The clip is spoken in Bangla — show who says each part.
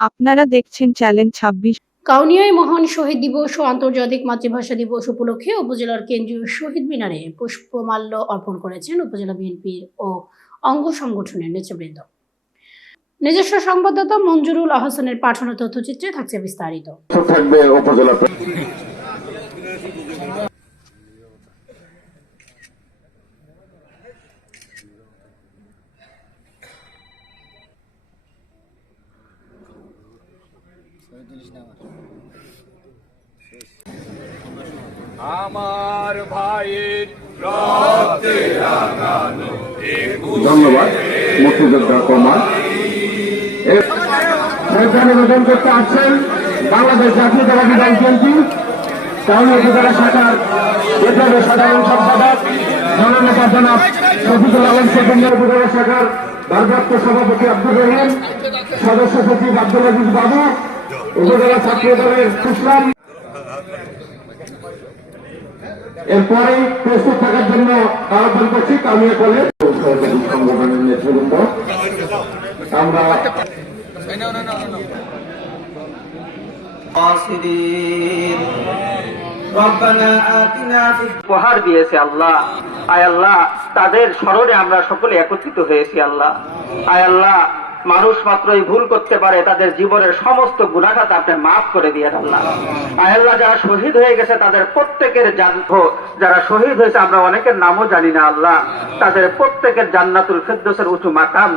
Speaker 1: আপনারা দেখছেন চ্যালেঞ্জ ছাব্বিশ।
Speaker 2: কাউনিয়ায় মহান শহীদ দিবস ও আন্তর্জাতিক মাতৃভাষা দিবস উপলক্ষে উপজেলার কেন্দ্রীয় শহীদ মিনারে পুষ্পমাল্য অর্পণ করেছেন উপজেলা বিএনপির ও অঙ্গ সংগঠনের নেতৃবৃন্দ। নিজস্ব সংবাদদাতা মঞ্জুরুল আহসানের পাঠানো তথ্যচিত্রে থাকছে বিস্তারিত।
Speaker 3: থাকবে উপজেলা
Speaker 4: আমার ভাইয়ের
Speaker 3: ধন্যবাদ মুক্তিযোদ্ধা কমার এখানে নিবেদন করতে আসছেন বাংলাদেশ জাতীয়তাবাদী দল বিএনপি টাউন উপজেলা শাখার বিপ্লবের সাধারণ সম্পাদক, জননেতা জনাব শফিকুল আলম সেকেন্ডার উপজেলা শাখার ভারপ্রাপ্ত সভাপতি আব্দুর রহিম, সদস্য সচিব আব্দুল আজিজ বাবু উপজেলা দলের খুশলাম এরপরে প্রস্তুত থাকার জন্য আহ্বান করছি, কামিয়া কলেজ। সংগঠনের নেতৃবৃন্দ। আমরা
Speaker 5: উপহার দিয়েছে আল্লাহ। আয় আল্লাহ, তাদের স্মরণে আমরা সকলে একত্রিত হয়েছি আল্লাহ। আয় আল্লাহ মানুষ মাত্রই ভুল করতে পারে, তাদের জীবনের সমস্ত গুণাঘাত আপনি মাফ করে দিয়ে আল্লাহ আল্লাহ যারা শহীদ হয়ে গেছে, তাদের প্রত্যেকের জান্থ যারা শহীদ হয়েছে, আমরা অনেকের নামও জানি না আল্লাহ। তাদের প্রত্যেকের জান্নাতুল ফেদ্দোসের উঁচু মাকাম